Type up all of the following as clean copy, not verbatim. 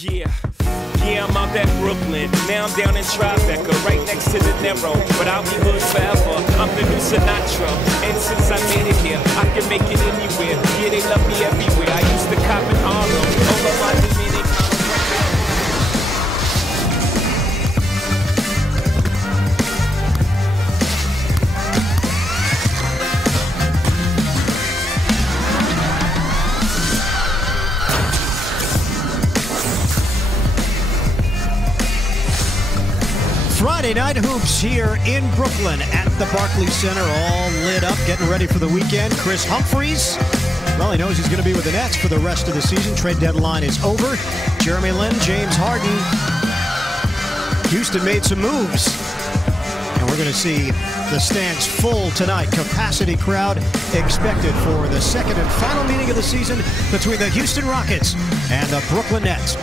Yeah, I'm out at Brooklyn. Now I'm down in Tribeca, right next to the Narrow. But I'll be hood forever. I'm the new Sinatra. And since I made it here, I can make it anywhere. Yeah, they love me everywhere. I used to cop in Harlem. Over my Dominican. Friday night hoops here in Brooklyn at the Barclay Center, all lit up, getting ready for the weekend. Chris Humphries, well, he knows he's going to be with the Nets for the rest of the season. Trade deadline is over. Jeremy Lin, James Harden. Houston made some moves, and we're going to see the stands full tonight. Capacity crowd expected for the second and final meeting of the season between the Houston Rockets and the Brooklyn Nets.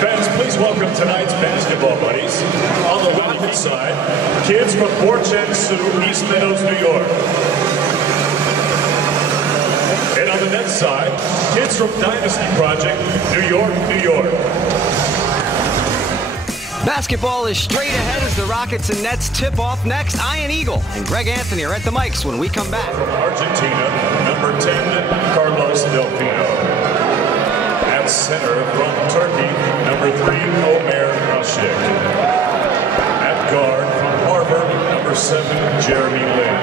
Fans, please welcome tonight's basketball buddies. On the women's side, kids from Borchak Sioux, East Meadows, New York. And on the Nets side, kids from Dynasty Project, New York, New York. Basketball is straight ahead as the Rockets and Nets tip off next. Ian Eagle and Greg Anthony are at the mics when we come back. From Argentina, number 10, Carlos Delfino. At center from Turkey, number 3, Omer Rashik. At guard from Harvard, number 7, Jeremy Lin.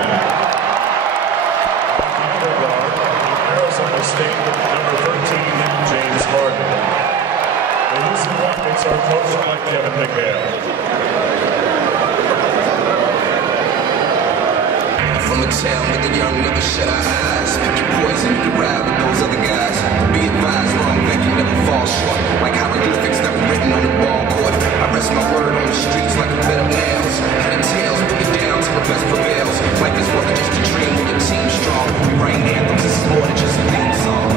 At guard from Arizona State, number 13, James Harden. The Houston Rockets are coached by Kevin McHale. From a town with a young nigga, shut our eyes. Pick your poison, you can ride with those other guys. Be advised, wrong thinking never fall short. Like hieroglyphics that were written on the ball court. I rest my word on the streets like a bed of nails. Head and tails, put it down till the best prevails. Life is more than just a dream when your team's strong. We write anthems, this is more than just a theme song.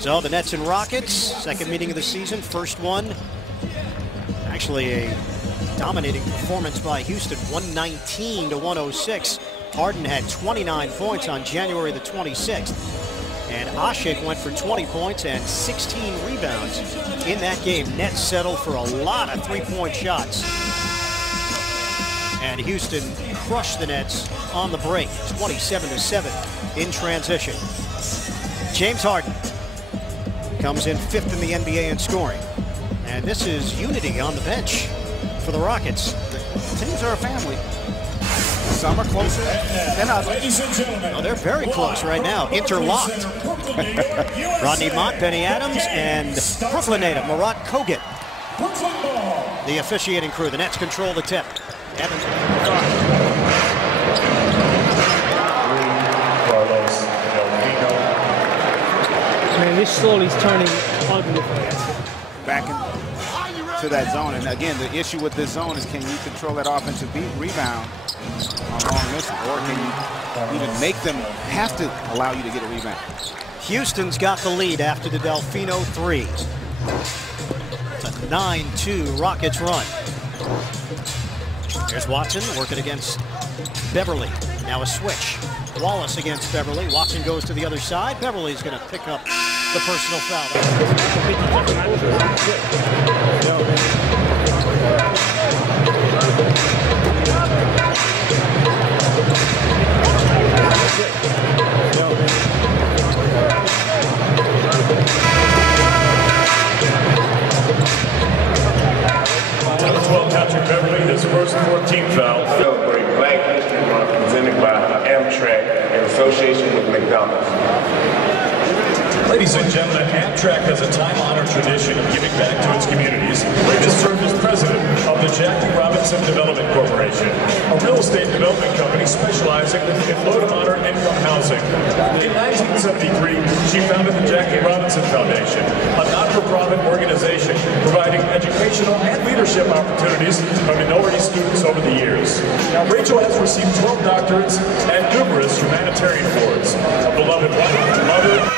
So the Nets and Rockets, second meeting of the season, first one. Actually a dominating performance by Houston, 119-106. Harden had 29 points on January the 26th. And Ashik went for 20 points and 16 rebounds in that game. Nets settled for a lot of three-point shots. And Houston crushed the Nets on the break, 27-7 in transition. James Harden comes in 5th in the NBA in scoring. And this is unity on the bench for the Rockets. The teams are a family. Some are closer than others. Ladies and gentlemen, Oh, they're very close right now. Interlocked. Rodney Mott, Benny Adams, and Brooklyn native Murat Kogut. The officiating crew. The Nets control the tip. Evans. Man, this slowly is turning ugly. Back into that zone. And again, the issue with this zone is, can you control that offensive rebound on long misses, or can you even make them have to allow you to get a rebound? Houston's got the lead after the Delfino 3. It's a 9-2 Rockets run. Here's Watson working against Beverly. Now a switch. Wallace against Beverly. Watson goes to the other side. Beverly's going to pick up the personal foul. Number 12, Patrick Beverly, his first 14th foul. Celebrate Black History Month presented by Amtrak in association with McDonald's. Ladies and gentlemen, Amtrak has a time-honored tradition of giving back to its communities. Rachel served as president of the Jackie Robinson Development Corporation, a real estate development company specializing in low to moderate income housing. In 1973, she founded the Jackie Robinson Foundation, a not-for-profit organization providing educational and leadership opportunities for minority students over the years. Now, Rachel has received 12 doctorates and numerous humanitarian awards. A beloved wife, mother,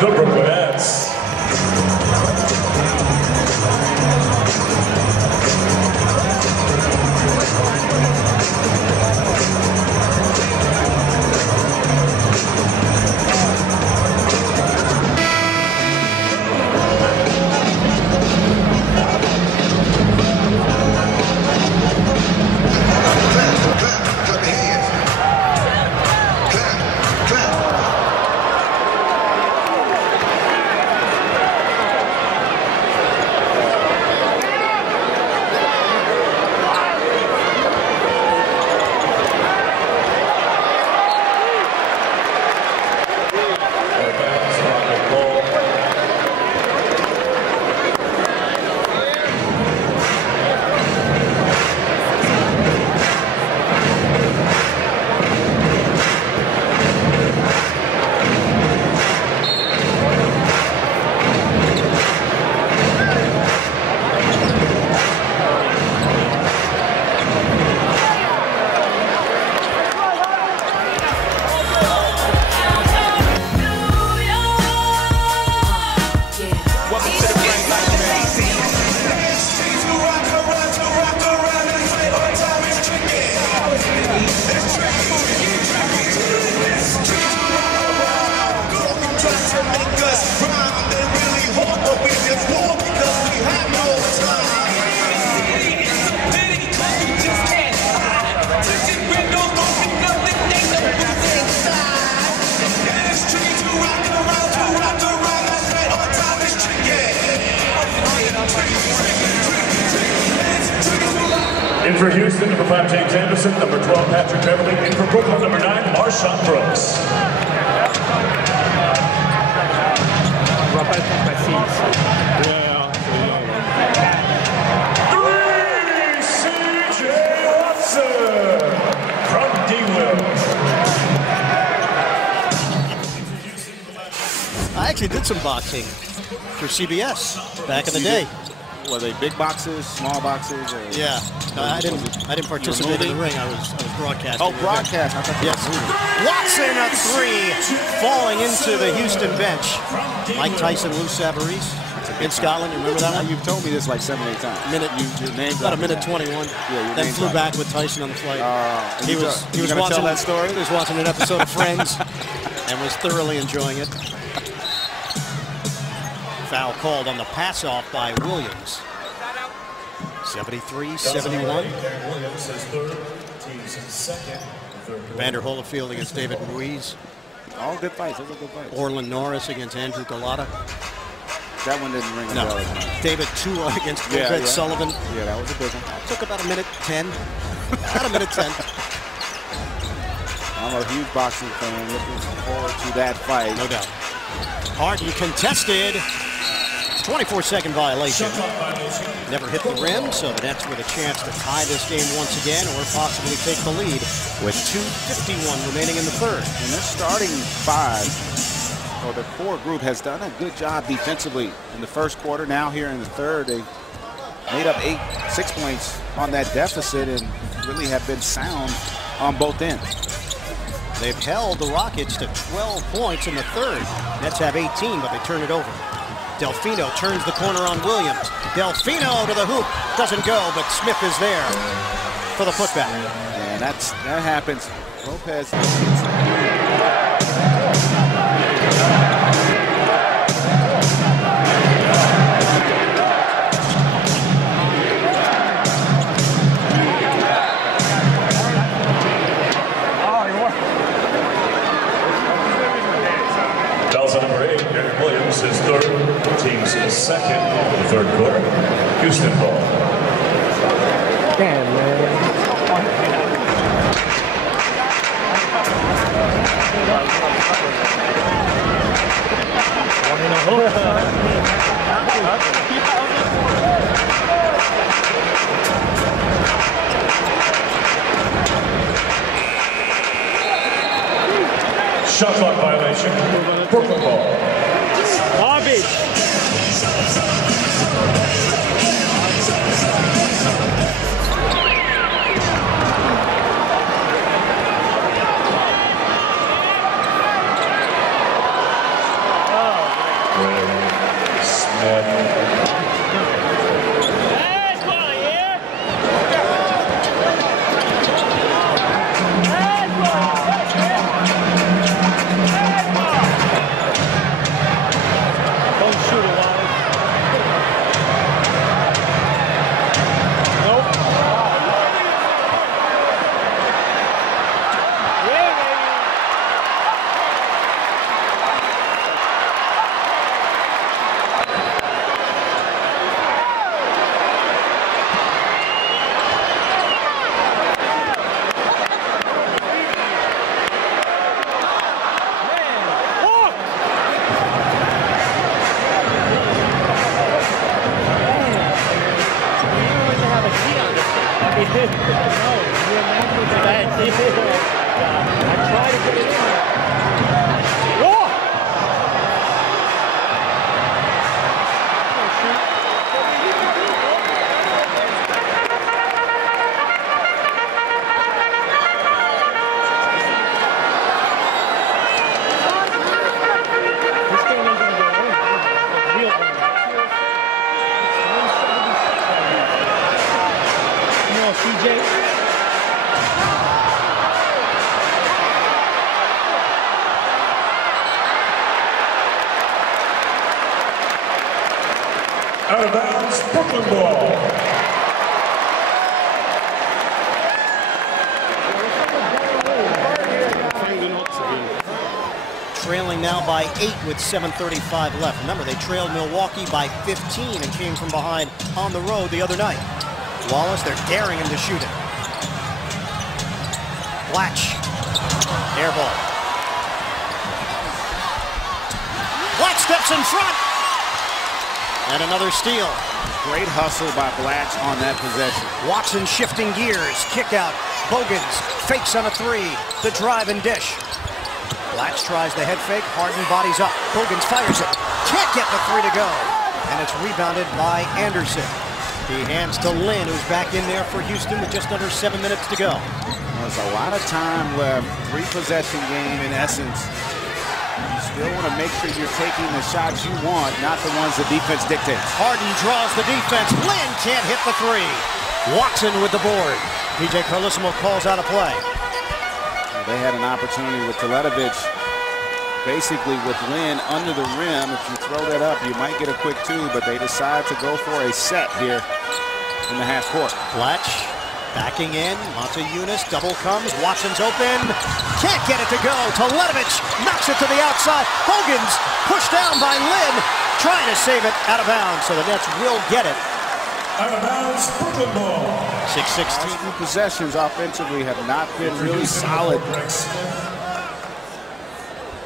the Brooklyn Nets. In for Houston, number 5, James Anderson. Number 12, Patrick Beverly. In for Brooklyn, number 9, Marshawn Brooks. Three, C.J. Watson from D-Will. I actually did some boxing for CBS back in the day. Were they big boxes, small boxes? Or Yeah, I didn't participate in the ring. I was broadcasting. Oh, broadcast. I thought Yes. Watson a 3, falling into the Houston bench. Mike Tyson, Lou Savarese in Scotland. You remember that one? You've told me this like 7 or 8 times. Your name's about a minute 21. Yeah, then flew back with Tyson on the flight. He was watching tell that story. He was watching an episode of Friends and was thoroughly enjoying it. Foul called on the pass off by Williams. 73-71. Williams, his third, team Vander Holyfield against David Ruiz. All good fights. Those are good fights. Orlin Norris against Andrew Galata. That one didn't ring a No. bell. David Tua against Obed Sullivan. Yeah, that was a big one. Took about a minute 10. About a minute 10. I'm a huge boxing fan. Looking forward to that fight. No doubt. Harden contested. 24-second violation. Never hit the rim, so the Nets with a chance to tie this game once again or possibly take the lead with 2:51 remaining in the third. And their starting five, or the core group, has done a good job defensively in the first quarter. Now here in the third, they made up 6 points on that deficit and really have been sound on both ends. They've held the Rockets to 12 points in the third. Nets have 18, but they turn it over. Delfino turns the corner on Williams. Delfino to the hoop. Doesn't go, but Smith is there for the putback. And that happens. Lopez. Number 8, Derek Williams, his third, team's second of the third quarter. Houston ball. Damn, man. Shot clock violation. Brooklyn ball. Garbage. Out of bounds, Brooklyn ball. Trailing now by 8 with 7:35 left. Remember, they trailed Milwaukee by 15 and came from behind on the road the other night. Wallace, they're daring him to shoot it. Blatch, air ball. Blatch steps in front. And another steal. Great hustle by Blatch on that possession. Watson shifting gears. Kick out. Bogans fakes on a three. The drive and dish. Blatch tries the head fake. Harden bodies up. Bogans fires it. Can't get the three to go. And it's rebounded by Anderson. He hands to Lynn, who's back in there for Houston with just under 7 minutes to go. There's a lot of time left. 3-possession game in essence. You still want to make sure you're taking the shots you want, not the ones the defense dictates. Harden draws the defense. Lynn can't hit the three. Watson with the board. PJ Carlissimo calls out a play. Well, they had an opportunity with Teletovic, basically with Lynn under the rim. If you throw that up, you might get a quick two, but they decide to go for a set here in the half court. Blatch Backing in, Montejunis, double comes, Watson's open, can't get it to go. Toledovich knocks it to the outside. Hogan's pushed down by Lynn, trying to save it out of bounds, so the Nets will get it. Out of bounds, Brooklyn ball. 6-16. Possessions offensively have not been really solid.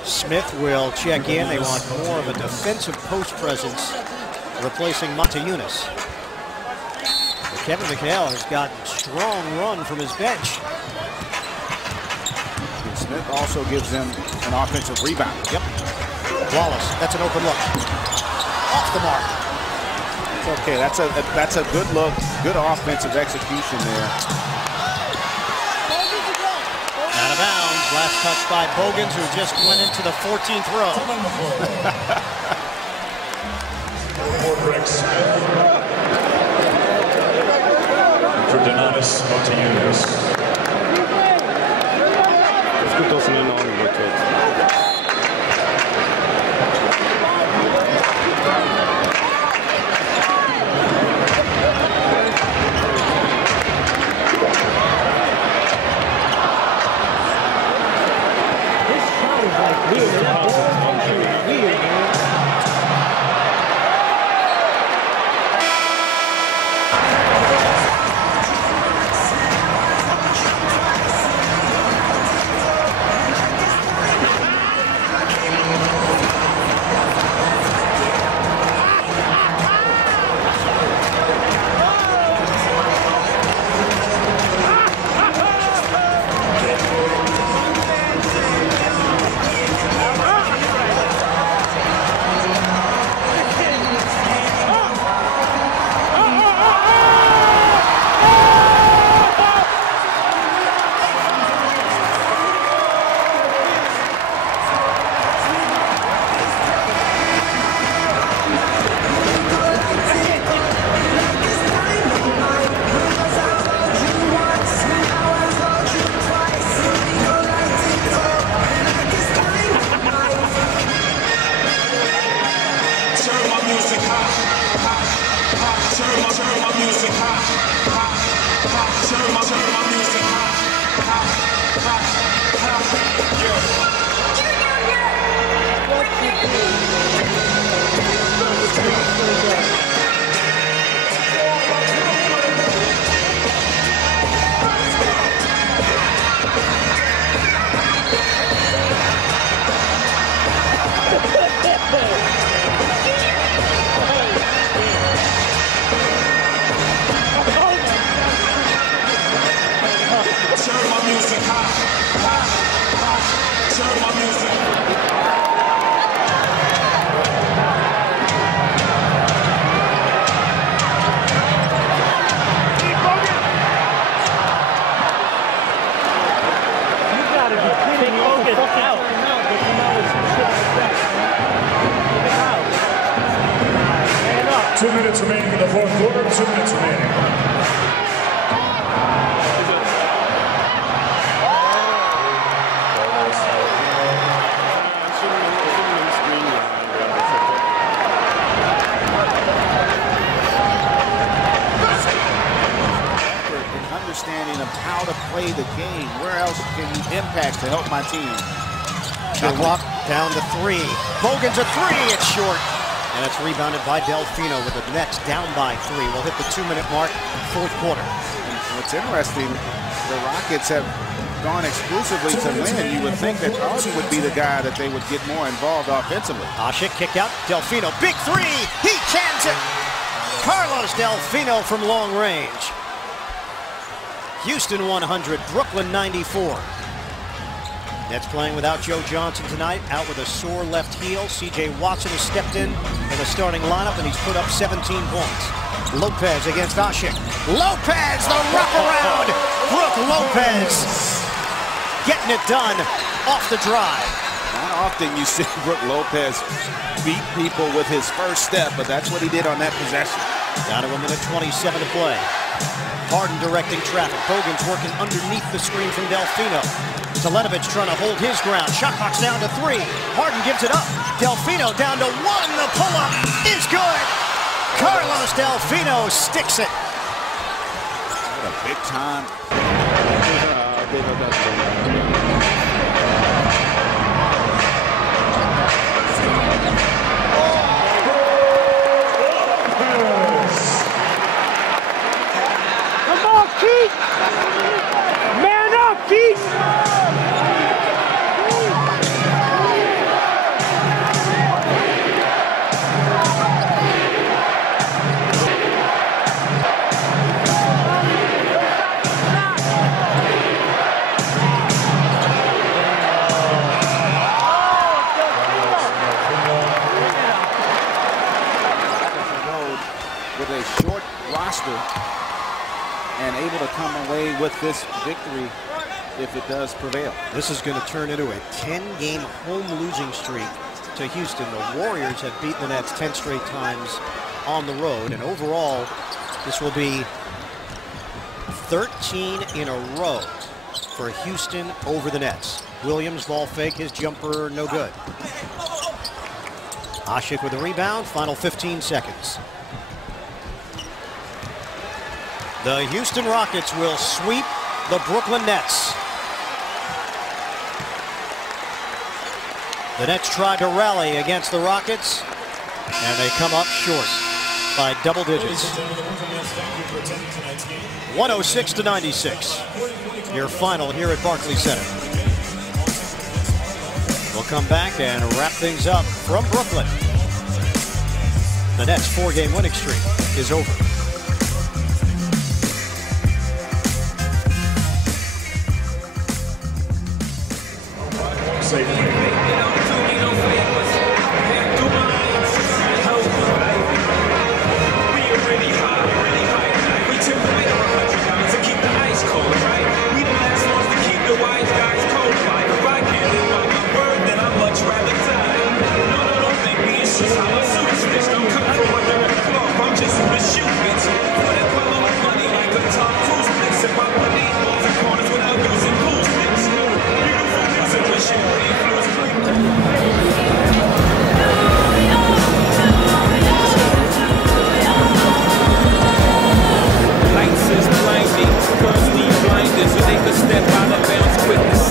Smith will check in. They want more of a defensive post presence, replacing Montejunis. Kevin McHale has gotten a strong run from his bench. And Smith also gives them an offensive rebound. Yep. Wallace, that's an open look. Off the mark. It's okay, that's a good look, good offensive execution there. Out of bounds, last touch by Bogans, who just went into the 14th row. For Donatas Montejunis. Remaining in the fourth quarter, 2 minutes remaining. Understanding of how to play the game. Where else can you impact to help my team? Shot clock down to 3. Bogans a 3, it's short. And it's rebounded by Delfino with the Nets down by 3. We'll hit the 2-minute mark, fourth quarter. And what's interesting, the Rockets have gone exclusively to Lynn. You would think that Carlson would be the guy that they would get more involved offensively. Asik kick out, Delfino, big 3, he cans it! Carlos Delfino from long range. Houston 100, Brooklyn 94. Nets playing without Joe Johnson tonight, out with a sore left heel. C.J. Watson has stepped in the starting lineup, and he's put up 17 points. Lopez against Asik. Lopez, the wraparound! Brook Lopez getting it done off the drive. Not often you see Brook Lopez beat people with his first step, but that's what he did on that possession. Down to a minute 27 to play. Harden directing traffic. Bogans working underneath the screen from Delfino. Toledovich trying to hold his ground. Shot clock's down to 3. Harden gives it up. Delfino down to 1. The pull-up is good. Carlos Delfino sticks it. What a Big time. Come on, Keith! Man up, Keith! With a short roster and able to come away with this victory if it does prevail. This is going to turn into a 10-game home losing streak to Houston. The Warriors have beaten the Nets 10 straight times on the road, and overall this will be 13 in a row for Houston over the Nets. Williams ball fake, his jumper no good. Asik with the rebound, final 15 seconds. The Houston Rockets will sweep the Brooklyn Nets. The Nets tried to rally against the Rockets, and they come up short by double digits. 106-96. Your final here at Barclay Center. We'll come back and wrap things up from Brooklyn. The Nets' 4-game winning streak is over.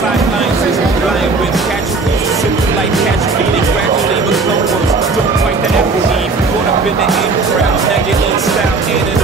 Sidelines is blind with catch rules, simple like catch beating, gradually become worse. Don't fight the apple eve, caught up in the in crowd, now you're in style, in and